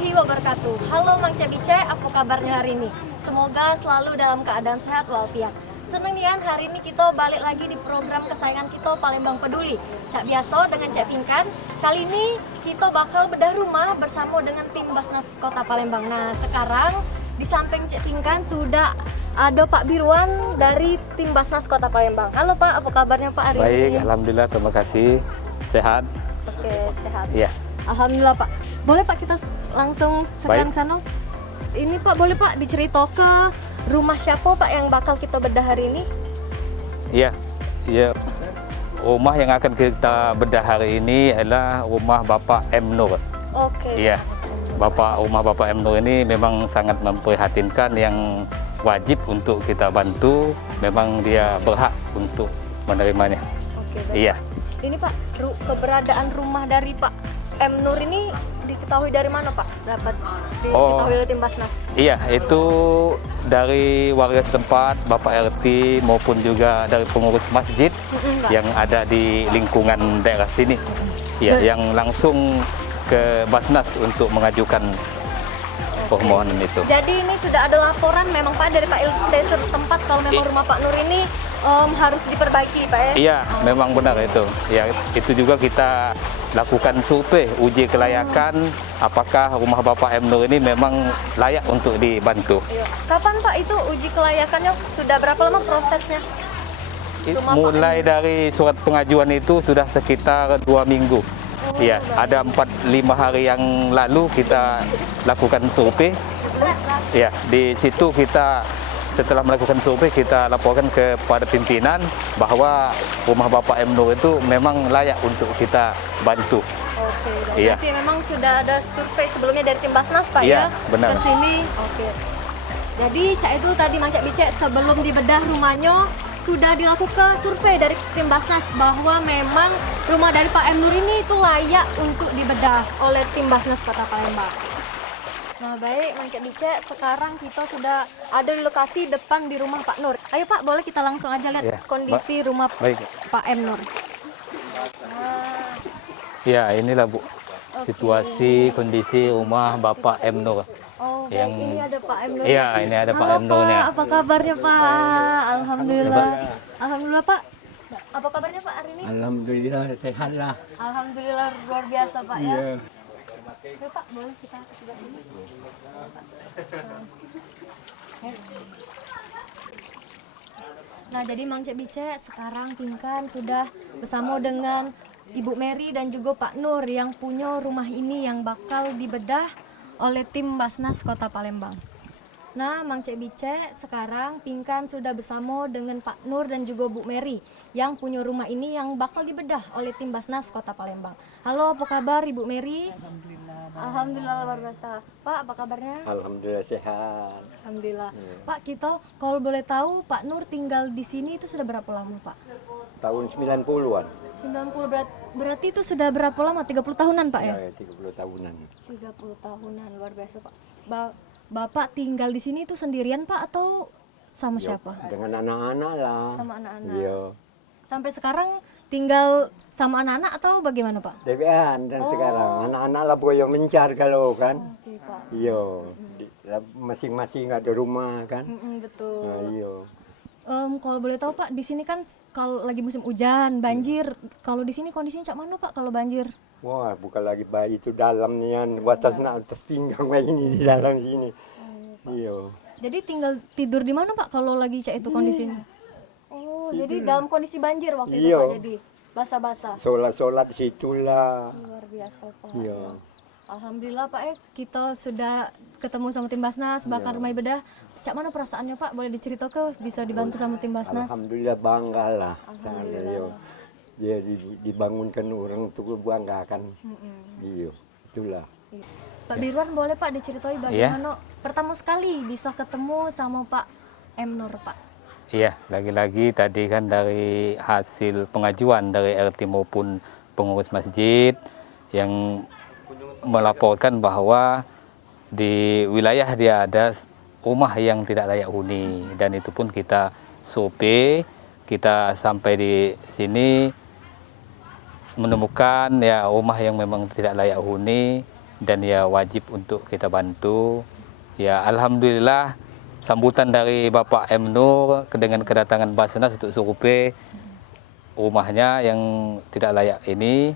warahmatullahi wabarakatuh. Halo Mang Cek Bice, apa kabarnya hari ini? Semoga selalu dalam keadaan sehat walafiat. Senang nih hari ini kita balik lagi di program kesayangan kita Palembang Peduli. Cak Biaso dengan Cek Pinkan. Kali ini kita bakal bedah rumah bersama dengan tim Basnas Kota Palembang. Nah sekarang di samping Cek Pinkan sudah ada Pak Birwan dari tim Basnas Kota Palembang. Halo Pak, apa kabarnya Pak hari ini? Baik, alhamdulillah, terima kasih. Sehat? Oke, sehat. Iya. Alhamdulillah Pak. Boleh Pak kita langsung sekarang sana? Ini Pak, boleh Pak dicerita ke rumah siapa Pak yang bakal kita bedah hari ini? Iya, iya. Rumah yang akan kita bedah hari ini adalah rumah Bapak M. Nur. Oke. Iya. Rumah Bapak M. Nur ini memang sangat memprihatinkan, yang wajib untuk kita bantu. Memang dia berhak untuk menerimanya. Oke. Iya. Ini Pak, keberadaan rumah dari Pak M. Nur ini diketahui dari mana Pak? Dapat diketahui oleh tim Basnas? Iya, itu dari warga setempat, Bapak RT maupun juga dari pengurus masjid yang ada di lingkungan daerah sini. Ya, yang langsung ke Basnas untuk mengajukan permohonan itu. Jadi ini sudah ada laporan memang Pak dari Pak RT desa setempat kalau memang rumah Pak Nur ini harus diperbaiki Pak ya? Iya, memang benar itu. Ya, itu juga kita lakukan survei uji kelayakan apakah rumah Bapak M. Nur ini memang layak untuk dibantu. Kapan Pak itu uji kelayakannya? Sudah berapa lama prosesnya? Mulai dari surat pengajuan itu sudah sekitar 2 minggu. Iya, ada 4-5 hari yang lalu kita lakukan survei. Ya, di situ kita setelah melakukan survei kita laporkan kepada pimpinan bahwa rumah Bapak M. Nur itu memang layak untuk kita bantu. Oke, iya. Berarti memang sudah ada survei sebelumnya dari tim Basnas Pak iya, ya? Benar. Ke sini. Oke. Jadi Cak itu tadi Mang Cak Bice sebelum dibedah rumahnya sudah dilakukan survei dari tim Basnas bahwa memang rumah dari Pak M. Nur ini itu layak untuk dibedah oleh tim Basnas Kota Palembang. Nah baik, Mang Cek Bice, sekarang kita sudah ada di lokasi depan di rumah Pak Nur. Ayo Pak, boleh kita langsung aja lihat kondisi rumah Pak M. Nur. Ya, inilah Bu, situasi kondisi rumah Bapak M. Nur. Oh, yang ini ada Pak M. Nur. Iya, ini ada Pak M. Nurnya. Pak, apa kabarnya Pak? Alhamdulillah. Alhamdulillah Pak. Apa kabarnya Pak hari ini? Alhamdulillah sehat lah. Alhamdulillah luar biasa Pak ya. Iya. Oke Pak, boleh kita ke sebelah sini? Nah, jadi Mang Cek Bice sekarang Pinkan sudah bersama dengan Ibu Mary dan juga Pak Nur yang punya rumah ini yang bakal dibedah oleh tim Basnas Kota Palembang. Nah, Mang Cek Bice sekarang Pinkan sudah bersama dengan Pak Nur dan juga Bu Mary yang punya rumah ini yang bakal dibedah oleh tim Basnas Kota Palembang. Halo, apa kabar Ibu Mary? Alhamdulillah luar biasa. Pak, apa kabarnya? Alhamdulillah sehat. Alhamdulillah. Pak, kita kalau boleh tahu Pak Nur tinggal di sini itu sudah berapa lama, Pak? Tahun 90-an. 90 berarti itu sudah berapa lama? 30 tahunan, Pak ya? Ya, 30 tahunan. 30 tahunan, luar biasa, Pak. Bapak tinggal di sini itu sendirian, Pak, atau sama siapa? Dengan anak-anak lah. Sama anak-anak. Iya. Sampai sekarang tinggal sama anak-anak atau bagaimana, Pak? DBan dan sekarang anak-anak lah yang mencar kalau kan. Oke, Pak. Iya. Masing-masing ada rumah kan. Betul. Nah, iya. Kalau boleh tahu Pak, di sini kan kalau lagi musim hujan, banjir. Kalau di sini kondisinya cak mana Pak kalau banjir? Wah, bukan lagi bayi itu dalam nih kan, atas pinggang kayak ini di dalam sini. Iya. Jadi tinggal tidur di mana Pak kalau lagi cak itu kondisinya? Oh, jadi dalam kondisi banjir waktu itu Pak, jadi basah-basah. Sholat-sholat di situlah. Luar biasa Pak. Iya. Alhamdulillah Pak kita sudah ketemu sama tim Basnas bakal rumah ibadah. Cak mana perasaannya Pak? Boleh diceritakan bisa dibantu sama tim Basnas? Alhamdulillah bangga lah. Alhamdulillah. Dia dibangunkan orang untuk bangga kan. Iya, itulah. Pak Birwan boleh Pak diceritai bagaimana pertama sekali bisa ketemu sama Pak M. Nur Pak? Iya, lagi-lagi tadi kan dari hasil pengajuan dari RT maupun pengurus masjid yang melaporkan bahwa di wilayah dia ada rumah yang tidak layak huni, dan itu pun kita survei, kita sampai di sini menemukan ya rumah yang memang tidak layak huni dan ya wajib untuk kita bantu. Ya alhamdulillah sambutan dari Bapak M. Nur dengan kedatangan Basnas untuk survei rumahnya yang tidak layak ini,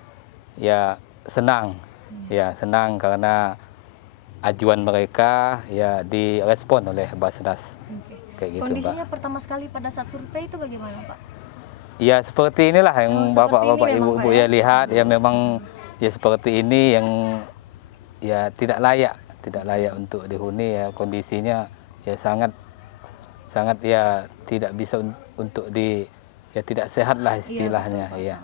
ya senang. Ya senang karena ajuan mereka ya direspon oleh Basnas. Kayak gitu, Kondisinya Mbak. pertama sekali pada saat survei itu bagaimana, Pak? Ya seperti inilah yang seperti bapak-bapak, ini memang, ibu-ibu Pak, ya ya? lihat ya memang ya seperti ini yang ya tidak layak untuk dihuni, ya kondisinya ya sangat ya tidak bisa untuk ya tidak sehat lah istilahnya ya.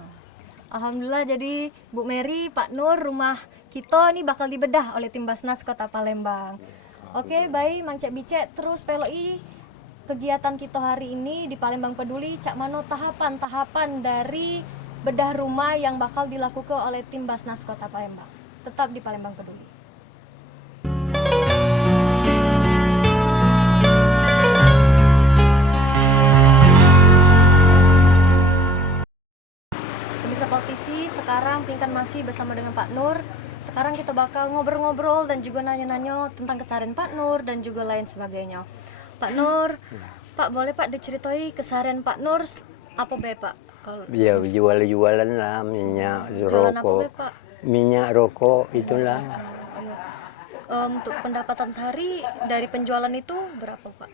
Alhamdulillah, jadi Bu Mary, Pak Nur, rumah kita ini bakal dibedah oleh tim Basnas Kota Palembang. Oke, baik Mang Cek Bicek, terus PLI kegiatan kita hari ini di Palembang Peduli, cak mano tahapan-tahapan dari bedah rumah yang bakal dilakukan oleh tim Basnas Kota Palembang. Tetap di Palembang Peduli. Pemirsa Pol TV, sekarang Pinkan masih bersama dengan Pak Nur. Sekarang kita bakal ngobrol-ngobrol dan juga nanya-nanya tentang keseharian Pak Nur dan juga lain sebagainya. Pak Nur, Pak boleh Pak diceritai keseharian Pak Nur apa be Pak? Kalau Ya jualan lah minyak jualan apa be rokok, Pak? minyak rokok itulah. Ayo. Untuk pendapatan sehari dari penjualan itu berapa Pak?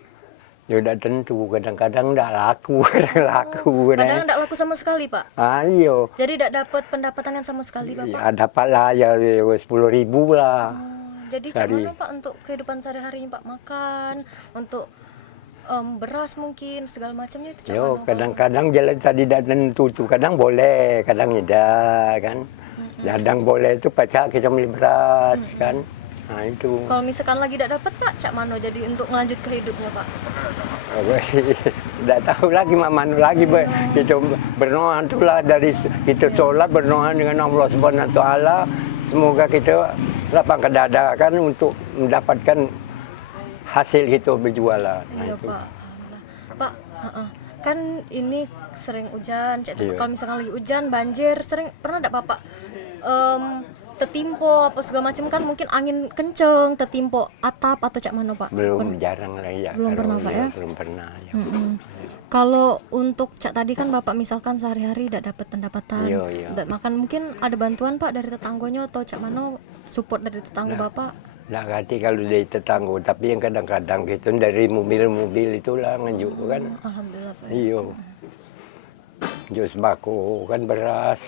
Ya udah tentu, kadang-kadang tidak laku, kadang laku. Kadang tidak laku sama sekali Pak. Ayo, Jadi tidak dapat pendapatan yang sama sekali Bapak. ya, dapat lah ya 10.000 lah. Jadi cak mana Pak untuk kehidupan sehari-harinya Pak, makan, untuk beras mungkin segala macamnya itu cak Yo, mana, Pak? kadang-kadang jalan tadi tidak tentu tuh, kadang boleh, kadang tidak kan. Kadang boleh itu pacak kita beli beras kan. Nah itu. Kalau misalkan lagi tidak dapat Pak, cak mano jadi untuk melanjut ke hidupnya Pak? Tidak tahu lagi mana lagi kita berdoa itulah dari kita sholat berdoa dengan Allah Subhanahu Wa Taala, semoga kita lapang dada kan untuk mendapatkan hasil kita berjualan. Nah, Iya itu. Pak. Pak, kan ini sering hujan. Iya. Kalau misalkan lagi hujan, banjir, sering pernah tidak Bapak tertimpo apa segala macam, kan mungkin angin kenceng, tertimpo atap atau cak mana Pak? Belum, jarang lah ya. Belum pernah, Pak, ya? Belum pernah ya. Kalau untuk cak tadi kan Bapak misalkan sehari-hari tidak dapat pendapatan, Iya. tidak makan, mungkin ada bantuan Pak dari tetanggonya atau cak mana support dari tetangga Bapak? Nah, hati kalau dari tetangga, tapi yang kadang-kadang gitu dari mobil-mobil itulah nganjuk kan. Alhamdulillah Pak. Iya. Jus sembako kan beras.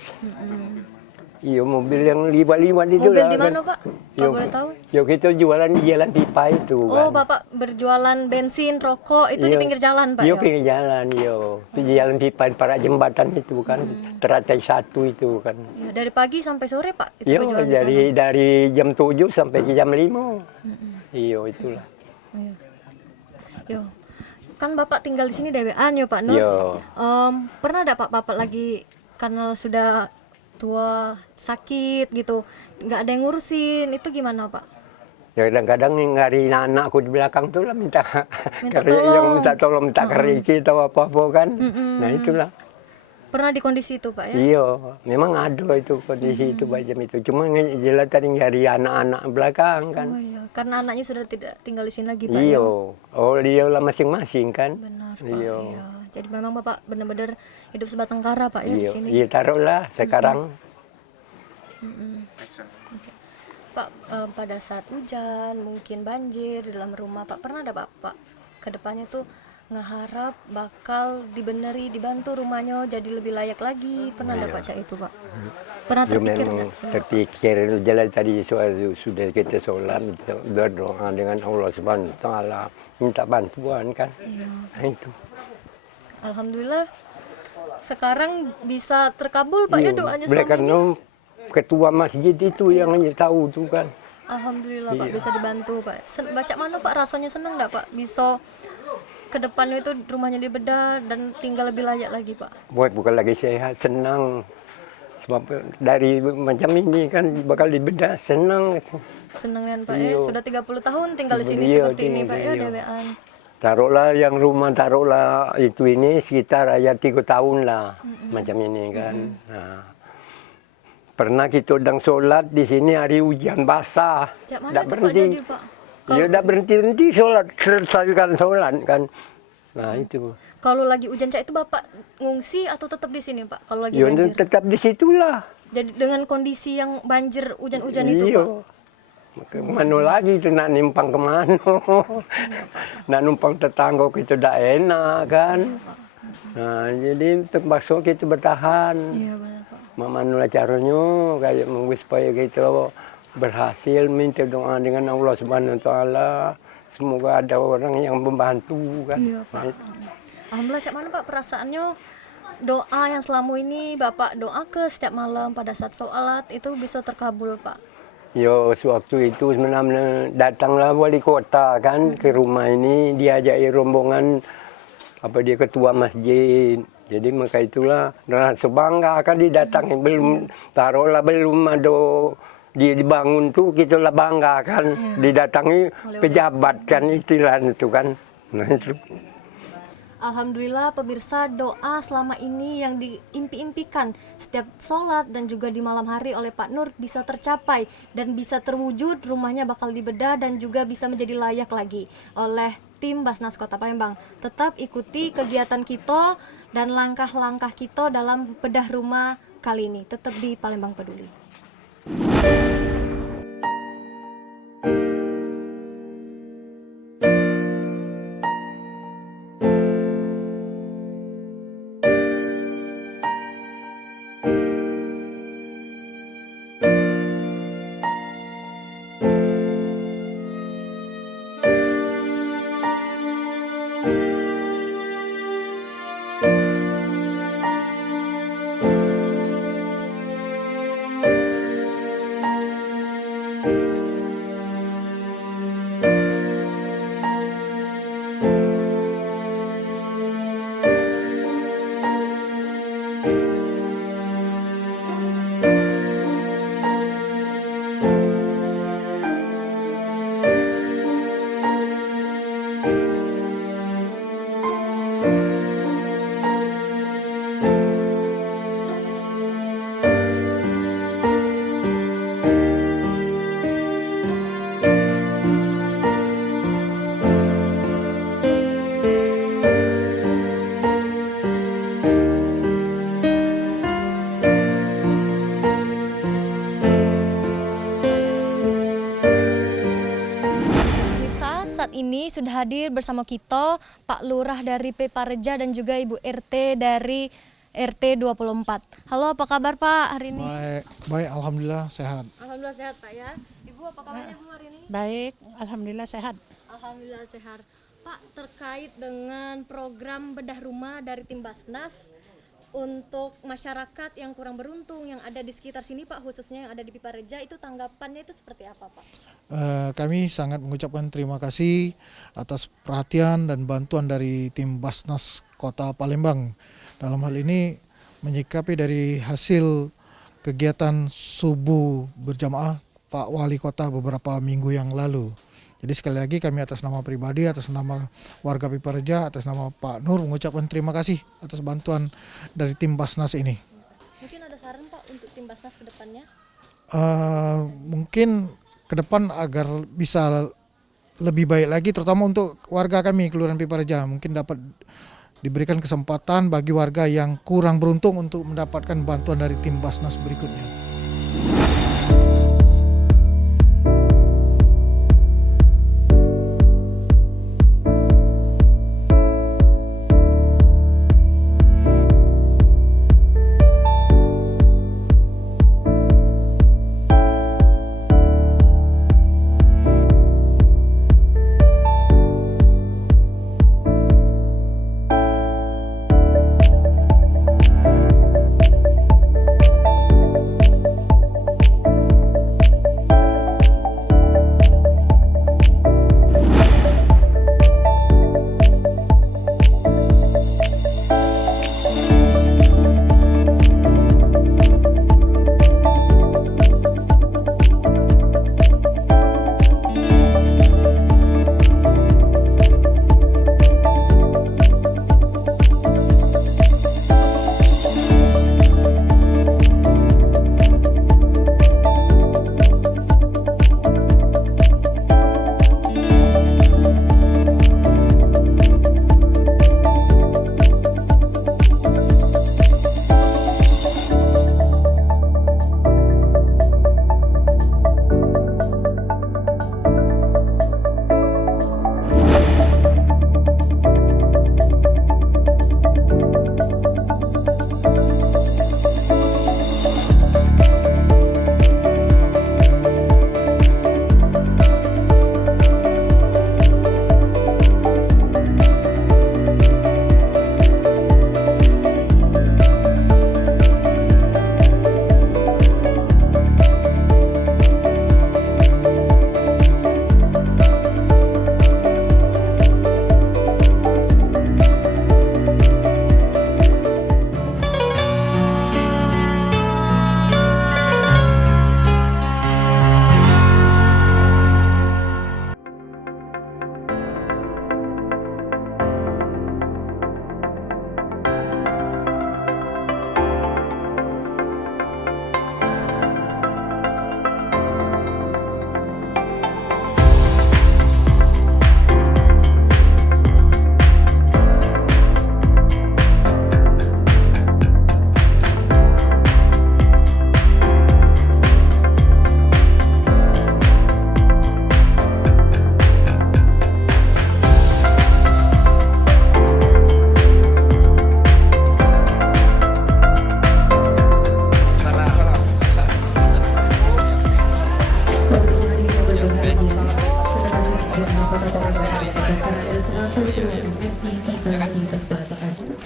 Iya, mobil yang liwat-liwat itu Mobil lah. di mana kan. Pak? Pak Yo, boleh tahu? yo kita jualan di jalan pipa itu Oh, kan. Bapak berjualan bensin, rokok itu di Iya. pinggir jalan Pak? Yo ya? pinggir jalan, yo. Di jalan pipa para jembatan itu kan. Teratai 1 itu kan. Iya, dari pagi sampai sore Pak itu Yo berjualan di sana? dari jam 7 sampai ke jam 5. Iya, itulah. Iya. Yo. Kan Bapak tinggal di sini dewean ya Pak Nur? Yo. Pernah ada Pak Bapak lagi karena sudah tua, sakit gitu, nggak ada yang ngurusin, itu gimana Pak? Ya kadang-kadang ngari anakku di belakang tuh lah minta Minta yang tolong. minta tolong minta keriki atau apa-apa kan. Nah itulah. Pernah di kondisi itu Pak ya? Iya, memang ada itu kondisi itu macam itu. Cuma jelas tadi nyari anak-anak belakang kan. Oh iya, karena anaknya sudah tidak tinggal di sini lagi Pak Iya. ya? Oh dia lah masing-masing kan. Benar Pak, Iya. iya. Jadi memang Bapak benar-benar hidup sebatang kara Pak ya di Iya, sini? iya taruhlah sekarang. Pak, pada saat hujan, mungkin banjir di dalam rumah, Pak pernah ada Bapak ke depannya tuh ngeharap bakal dibeneri, dibantu rumahnya jadi lebih layak lagi, pernah ada Pak cak itu Pak? Pernah Ya terpikir memang nggak? terpikir jalan tadi sudah kita sholat berdoa dengan Allah Subhanahu Wa Taala minta bantuan kan. Iya. Nah, itu. Alhamdulillah sekarang bisa terkabul Pak ya Iya, doanya boleh selama kan, ini? ketua masjid itu yang tahu tuh kan. Alhamdulillah Pak Iya. bisa dibantu Pak. Baca mana Pak, rasanya seneng nggak Pak bisa ke depannya itu rumahnya dibedah dan tinggal lebih layak lagi Pak? Bukan lagi sehat, senang. Sebab dari macam ini kan bakal dibedah, senang. Seneng kan Pak ya, Iya. sudah 30 tahun tinggal di sini Iya, seperti ini Pak ya, iya. dewean. Taruhlah yang rumah taruhlah itu ini sekitar ya 3 tahun lah macam ini kan. Nah, Pernah kita sedang sholat di sini hari hujan basah. Jak mana Tak tuh Pak berhenti. jadi Pak? Ya udah berhenti sholat, selesaikan sholat kan. Nah itu. Kalau lagi hujan Cak itu Bapak ngungsi atau tetap di sini Pak? Kalau lagi Ya banjir. tetap di situlah. Jadi dengan kondisi yang banjir hujan-hujan itu Iya. Pak. Kemana lagi itu nak nimpang kemana? Nak numpang tetangga kita tak enak kan. Nah jadi terpaksa kita bertahan. Iya benar Pak. Mana caranya kayak menunggu supaya kita berhasil, minta doa dengan Allah Subhanahu Wa Taala. Semoga ada orang yang membantu kan. Iya Pak. Alhamdulillah Cak mana Pak perasaannya doa yang selama ini Bapak doa ke setiap malam pada saat sholat itu bisa terkabul Pak. Yo, sewaktu itu sebenarnya datanglah wali kota kan ke rumah ini, diajak rombongan dia ketua masjid. Jadi maka itulah rasa bangga kan didatangi belum taruhlah belum ada dia dibangun tuh kita lah bangga kan didatangi pejabat kan istilah itu kan. Nah itu. Alhamdulillah pemirsa doa selama ini yang diimpi-impikan setiap sholat dan juga di malam hari oleh Pak Nur bisa tercapai dan bisa terwujud, rumahnya bakal dibedah dan juga bisa menjadi layak lagi oleh tim Basnas Kota Palembang. Tetap ikuti kegiatan kita dan langkah-langkah kita dalam bedah rumah kali ini. Tetap di Palembang Peduli. Saat ini sudah hadir bersama kita Pak Lurah dari Pepareja dan juga Ibu RT dari RT 24. Halo, apa kabar Pak hari ini? Baik, alhamdulillah sehat. Alhamdulillah sehat Pak ya. Ibu apa kabarnya Bu hari ini? Baik, alhamdulillah sehat. Alhamdulillah sehat. Pak, terkait dengan program bedah rumah dari tim Basnas untuk masyarakat yang kurang beruntung yang ada di sekitar sini Pak, khususnya yang ada di Pepareja, itu tanggapannya itu seperti apa Pak? Kami sangat mengucapkan terima kasih atas perhatian dan bantuan dari tim Basnas Kota Palembang. Dalam hal ini menyikapi dari hasil kegiatan subuh berjamaah Pak Wali Kota beberapa minggu yang lalu. Jadi sekali lagi kami atas nama pribadi, atas nama warga Pepareja, atas nama Pak Nur mengucapkan terima kasih atas bantuan dari tim Basnas ini. Mungkin ada saran Pak untuk tim Basnas ke depannya? Mungkin ke depan agar bisa lebih baik lagi, terutama untuk warga kami Kelurahan Pepareja, mungkin dapat diberikan kesempatan bagi warga yang kurang beruntung untuk mendapatkan bantuan dari tim Basnas berikutnya.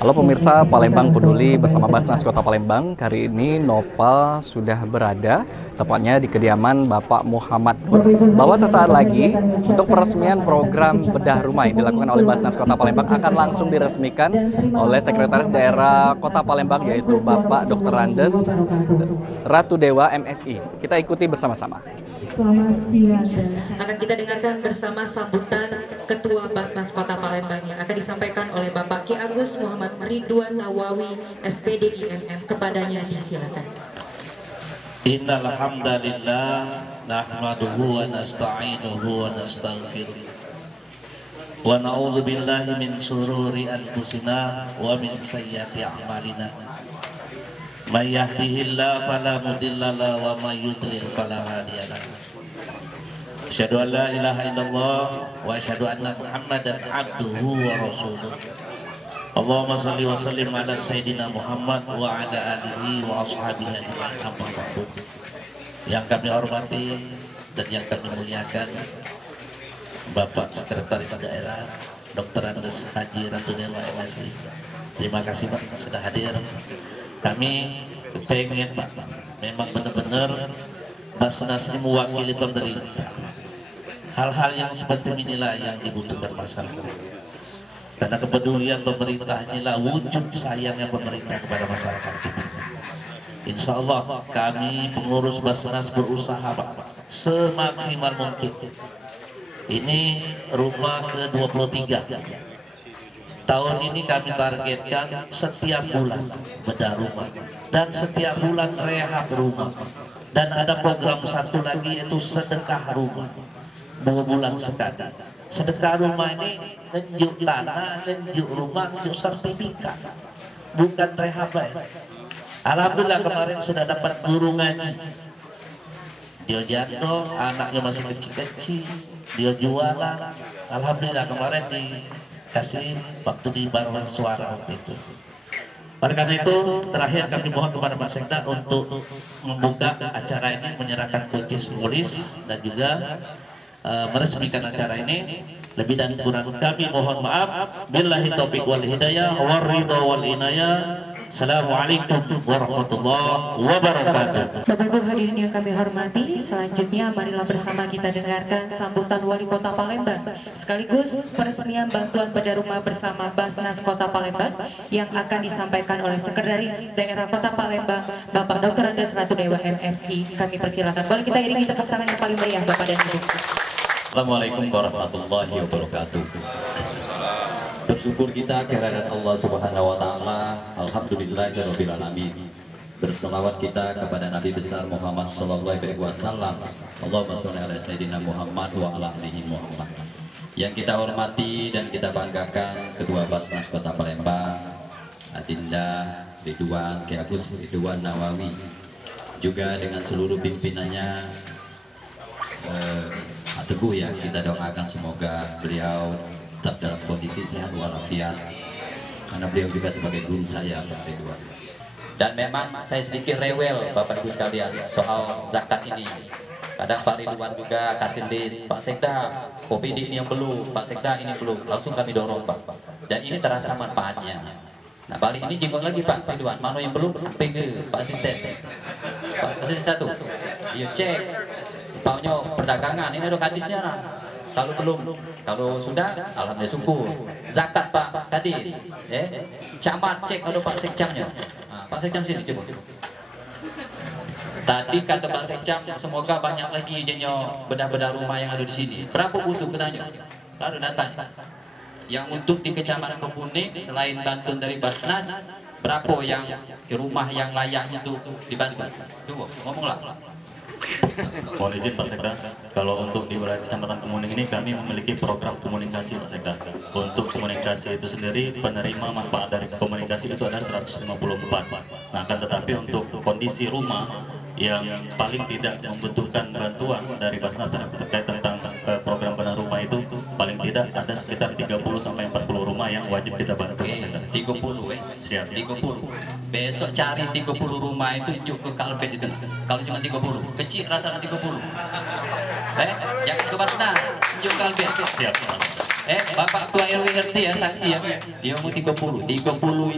Halo pemirsa Palembang Peduli bersama Basnas Kota Palembang. Kali ini Nopal sudah berada tepatnya di kediaman Bapak Muhammad Nur. Bahwa sesaat lagi untuk peresmian program bedah rumah yang dilakukan oleh Basnas Kota Palembang akan langsung diresmikan oleh Sekretaris Daerah Kota Palembang yaitu Bapak Dr. Andes Ratu Dewa MSI. Kita ikuti bersama-sama. Selamat siang. Akan kita dengarkan bersama sambutan Ketua Basnas Kota Palembang yang akan disampaikan oleh Bapak Ki Agus Muhammad Ridwan Nawawi SPD IMM. Kepadanya disilakan. Innal hamdalillah nahmaduhu wa nasta'inuhu wa nastaghfiruh wa na'udzu billahi min shururi anfusina wa min sayyiati a'malina. May yahdihillahu fala mudilla lahu wa may yudlil fala hadiya lahu. Asyhadu an la ilaha illallah wa asyhadu anna Muhammadan abduhu wa rasuluh. Allahumma shalli wa sallim ala sayyidina Muhammad wa ala alihi wa ashabihi ajma'in. Amma ba'du. Yang kami hormati dan yang kami muliakan Bapak Sekretaris Daerah Dr. Andes Haji Ratu Dewa MSI. Terima kasih Pak sudah hadir. Kami pengen Pak, memang benar-benar Basnas ini mewakili pemerintah. Hal-hal yang seperti inilah yang dibutuhkan masyarakat. Karena kepedulian pemerintah inilah wujud sayangnya pemerintah kepada masyarakat kita. Insya Allah kami pengurus Basnas berusaha Pak, semaksimal mungkin. Ini rumah ke-23. Tahun ini kami targetkan setiap bulan bedah rumah dan setiap bulan rehab rumah. Dan ada program satu lagi yaitu sedekah rumah 2 bulan sekali. Sedekah rumah ini ngejuk tanah, ngejuk rumah, ngejuk sertifikat, bukan rehab ya. Alhamdulillah kemarin sudah dapat guru ngaji. Dia jatuh, anaknya masih kecil-kecil, dia jualan. Alhamdulillah kemarin dikasih waktu di Baruan Suara waktu itu. Oleh karena itu terakhir kami mohon kepada Pak Sekda untuk membuka acara ini, menyerahkan kunci simbolis dan juga meresmikan acara ini. Lebih dan kurang kami mohon maaf. Billahi taufiq wal hidayah war ridha wal inayah. Assalamualaikum warahmatullahi wabarakatuh. Bapak Ibu hadirin yang kami hormati, selanjutnya marilah bersama kita dengarkan sambutan Wali Kota Palembang sekaligus peresmian bantuan bedah rumah bersama Basnas Kota Palembang yang akan disampaikan oleh Sekretaris Daerah Kota Palembang Bapak Dr. Andes Ratu Dewa MSI. Kami persilakan. Boleh kita iringi tepuk tangan yang paling meriah Bapak dan Ibu. Assalamualaikum warahmatullahi wabarakatuh. Bersyukur kita kehadiran Allah Subhanahu wa taala. Alhamdulillahirabbil alamin. Berselawat kita kepada Nabi besar Muhammad sallallahu alaihi wasallam. Allahumma shalli ala sayyidina Muhammad wa ala alihi Muhammad. Yang kita hormati dan kita banggakan Ketua Basnas Kota Palembang, Adinda Ridwan Ki Agus Ridwan Nawawi, juga dengan seluruh pimpinannya. Teguh ya, kita doakan semoga beliau tetap dalam kondisi sehat walafiat, karena beliau juga sebagai guru saya Pak Ridwan. Dan memang saya sedikit rewel Bapak Ibu sekalian soal zakat ini. Kadang Pak Ridwan juga kasih list, Pak Sekda OPD ini yang belum, Pak Sekda ini belum, langsung kami dorong Pak. Dan ini terasa manfaatnya. Nah balik ini jenggot lagi Pak Ridwan, mana yang belum sampai ke Pak Asisten. Pak Asisten satu, yuk cek Paknya perdagangan, ini ada hadisnya. Kalau belum, kalau sudah, alhamdulillah syukur. Zakat Pak Kadir, camat cek ada Pak Sekcamnya. Nah, Pak Sekcam sini coba. Tadi kata Pak Sekcam, semoga banyak lagi jenyo bedah-bedah rumah yang ada di sini. Berapa butuh katanya? Lalu datang. Yang untuk di Kecamatan Kebuning selain bantuan dari Basnas, berapa yang rumah yang layak untuk dibantu? Coba ngomonglah. Mohon izin Pak Sekda, kalau untuk di wilayah Kecamatan Kemuning ini kami memiliki program komunikasi Pak Sekda. Untuk komunikasi itu sendiri, penerima manfaat dari komunikasi itu ada 154. Nah, akan tetapi untuk kondisi rumah yang paling tidak membutuhkan bantuan dari Basnas terkait tentang program bedah rumah itu paling tidak ada sekitar 30 sampai 40 rumah yang wajib kita bantu Pak Sekda. 30 Siap. 30. Besok cari 30 rumah itu juk ke Kalbet itu. Kalau cuma 30, kecil rasanya 30. Jangan ke Basnas. tunjukkan Albert. Siap, Mas. Bapak Tua RW ngerti ya, saksi ya. Dia mau 30. 30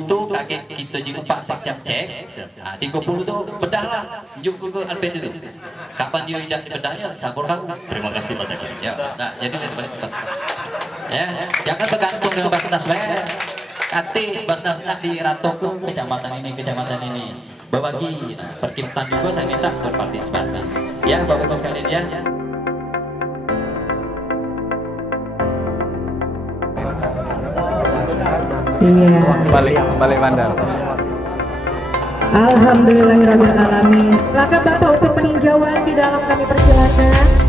itu kakek kita juga Pak Sekjam cek. Nah, 30 itu bedah lah. Tunjuk ke Albert itu. Kapan dia indah bedahnya, campur kau. Terima kasih Pak Sekda. Ya, nah, jadi balik ke ya, jangan bergantung dengan Basnas kate Basnasnya di Ratoku, kecamatan ini berbagi. Nah, perkimtan juga saya minta berpartisipasi ya Bapak Ibu sekalian ya. Iya. Balik mandar. Alhamdulillahirrahmanirrahim. Silakan Bapak untuk peninjauan di dalam kami persilakan.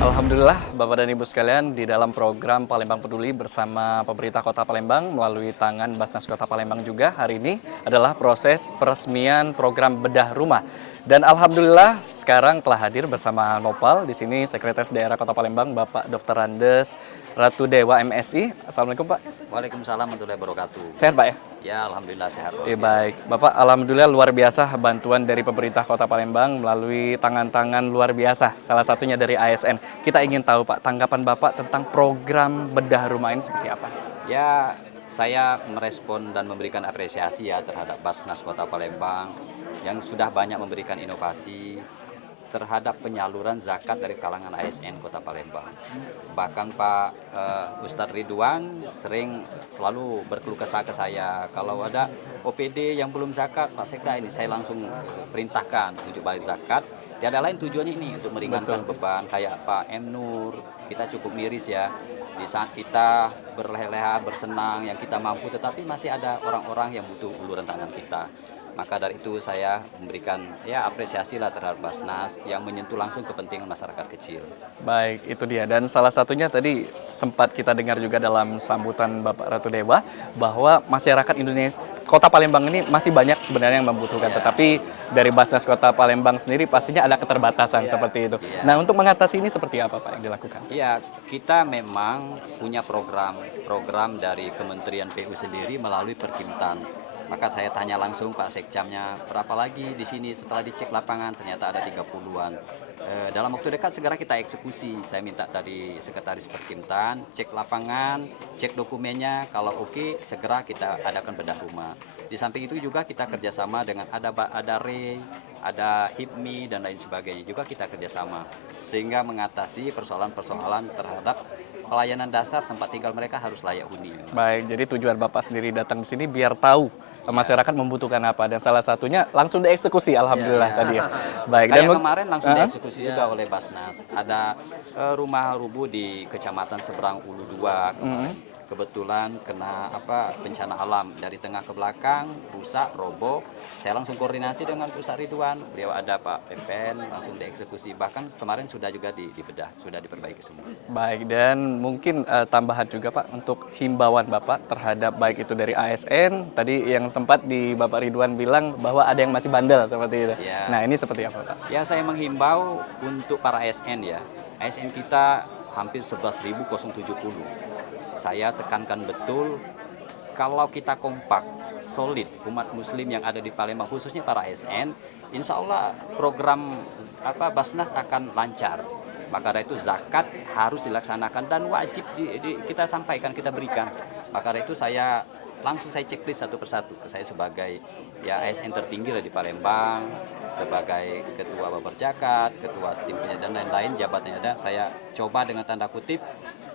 Alhamdulillah Bapak dan Ibu sekalian, di dalam program Palembang Peduli bersama pemerintah Kota Palembang melalui tangan Basnas Kota Palembang juga, hari ini adalah proses peresmian program bedah rumah. Dan alhamdulillah sekarang telah hadir bersama Nopal di sini Sekretaris Daerah Kota Palembang Bapak Dr. Andes Ratu Dewa MSI. Assalamualaikum Pak. Waalaikumsalam warahmatullahi wabarakatuh. Sehat Pak ya? Ya alhamdulillah sehat. Baik, Bapak alhamdulillah luar biasa bantuan dari pemerintah Kota Palembang melalui tangan-tangan luar biasa. Salah satunya dari ASN. Kita ingin tahu Pak, tanggapan Bapak tentang program bedah rumah ini seperti apa? Ya, saya merespon dan memberikan apresiasi ya terhadap Basnas Kota Palembang yang sudah banyak memberikan inovasi terhadap penyaluran zakat dari kalangan ASN Kota Palembang. Bahkan Pak Ustadz Ridwan selalu berkeluh kesah ke saya, kalau ada OPD yang belum zakat, Pak Sekda ini saya langsung perintahkan untuk bayar zakat. Tiada lain tujuannya ini untuk meringankan beban kayak Pak M. Nur, kita cukup miris ya. Di saat kita berleha-leha, bersenang, yang kita mampu, tetapi masih ada orang-orang yang butuh uluran tangan kita. Maka dari itu saya memberikan ya apresiasi lah terhadap Basnas yang menyentuh langsung kepentingan masyarakat kecil. Baik, itu dia. Dan salah satunya tadi sempat kita dengar juga dalam sambutan Bapak Ratu Dewa bahwa masyarakat Indonesia, Kota Palembang ini masih banyak sebenarnya yang membutuhkan. Tapi dari Basnas Kota Palembang sendiri pastinya ada keterbatasan seperti itu. Nah, untuk mengatasi ini seperti apa Pak yang dilakukan? Iya, kita memang punya program dari Kementerian PU sendiri melalui Perkimtan. Maka saya tanya langsung Pak Sekcamnya, berapa lagi di sini? Setelah dicek lapangan ternyata ada 30-an. Dalam waktu dekat segera kita eksekusi. Saya minta tadi Sekretaris Perkimtan cek lapangan, cek dokumennya, kalau oke segera kita adakan bedah rumah. Di samping itu juga kita kerjasama dengan ada RE, ada HIPMI dan lain sebagainya juga kita kerjasama sehingga mengatasi persoalan-persoalan terhadap pelayanan dasar tempat tinggal mereka harus layak huni. Baik, jadi tujuan Bapak sendiri datang di sini biar tahu masyarakat membutuhkan apa, dan salah satunya langsung dieksekusi alhamdulillah tadi ya. Baik, dan dan kemarin langsung dieksekusi juga oleh Basnas. Ada rumah rubuh di Kecamatan Seberang Ulu 2. Kebetulan kena bencana alam dari tengah ke belakang, rusak, roboh. Saya langsung koordinasi dengan Pusat Ridwan. Beliau ada Pak PPN, langsung dieksekusi. Bahkan kemarin sudah juga dibedah, sudah diperbaiki semua. Baik, dan mungkin tambahan juga Pak untuk himbauan Bapak terhadap baik itu dari ASN, tadi yang sempat di Bapak Ridwan bilang bahwa ada yang masih bandel seperti itu. Ya. Nah, ini seperti apa Pak? Ya, saya menghimbau untuk para ASN ya. ASN kita hampir 11.070. Saya tekankan betul, kalau kita kompak, solid, umat muslim yang ada di Palembang, khususnya para ASN, insya Allah program Basnas akan lancar. Maka dari itu zakat harus dilaksanakan dan wajib kita sampaikan, kita berikan. Maka dari itu saya checklist satu persatu. Saya sebagai ASN tertinggi di Palembang, sebagai ketua Baperjakat, ketua tim dan lain-lain jabatannya ada, saya coba dengan tanda kutip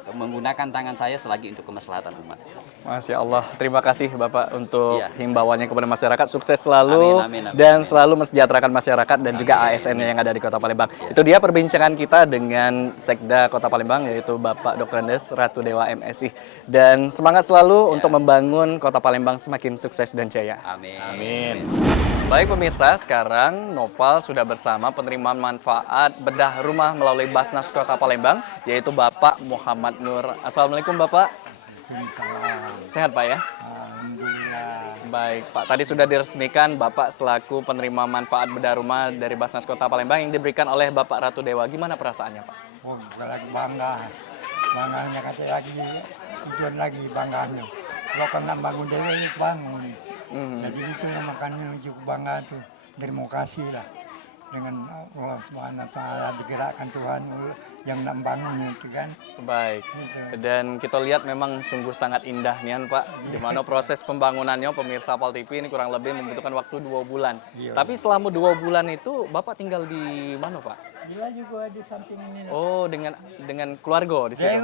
menggunakan tangan saya selagi untuk kemaslahatan umat. Masya Allah, terima kasih Bapak untuk himbauannya kepada masyarakat. Sukses selalu amin. Dan selalu mensejahterakan masyarakat dan juga ASN yang ada di Kota Palembang. Itu dia perbincangan kita dengan Sekda Kota Palembang, yaitu Bapak Dr. Andes Ratu Dewa MSI. Dan semangat selalu untuk membangun Kota Palembang semakin sukses dan jaya. Amin. Baik pemirsa, sekarang Nopal sudah bersama penerima manfaat bedah rumah melalui Basnas Kota Palembang, yaitu Bapak Muhammad Nur. Assalamualaikum Bapak. Sehat Pak ya? Alhamdulillah. Baik, Pak. Tadi sudah diresmikan Bapak selaku penerima manfaat bedah rumah dari Basnas Kota Palembang yang diberikan oleh Bapak Ratu Dewa. Gimana perasaannya, Pak? Oh, lagi bangga. Bangganya kata lagi, tujuan lagi bangganya. Kalau kan bangun dewe itu bangun. Jadi itu yang makanya cukup bangga tuh. Terima kasih lah dengan Allah Subhanahu wa taala digerakkan Tuhan yang nak bangun itu kan. Baik. Gitu. Dan kita lihat memang sungguh sangat indah nih Pak. Di mana proses pembangunannya pemirsa Pal TV ini kurang lebih membutuhkan waktu 2 bulan. Iya. Tapi selama 2 bulan itu Bapak tinggal di mana, Pak? Bila juga di samping ini. Oh, dengan keluarga di situ.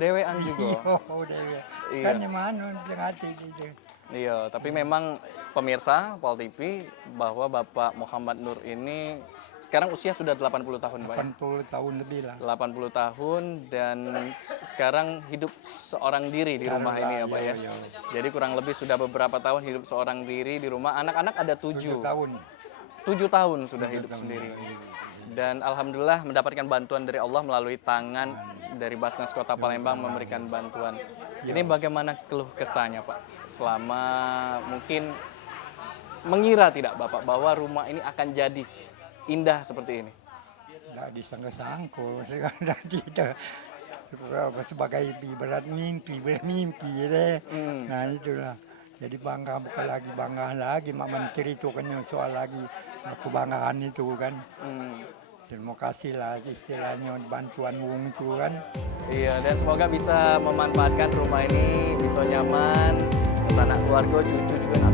Dewean juga. Oh, dewe. Iya. Kan di mana di hati gitu. Iya, tapi memang pemirsa Pal TV bahwa Bapak Muhammad Nur ini sekarang usia sudah 80 tahun, Pak. 80 tahun lebih lah. 80 tahun dan sekarang hidup seorang diri di rumah ini ya, Pak ya. Iya. Jadi kurang lebih sudah beberapa tahun hidup seorang diri di rumah. Anak-anak ada 7. 7 tahun. 7 tahun sudah 7 hidup tahun sendiri. hidup. Dan alhamdulillah mendapatkan bantuan dari Allah melalui tangan dari Basnas Kota Palembang memberikan bantuan. Ini bagaimana keluh kesahnya, Pak? Selama mungkin mengira tidak Bapak bahwa rumah ini akan jadi indah seperti ini? Tidak disangka-sangka, sekarang tidak. Sebagai ibarat mimpi deh. Nah itulah. Jadi bangga bukan lagi bangga lagi, mak menceritakannya soal lagi kebanggaan itu kan. Terima kasih lah istilahnya bantuan wong itu kan. Iya, dan semoga bisa memanfaatkan rumah ini bisa nyaman, anak keluarga, cucu juga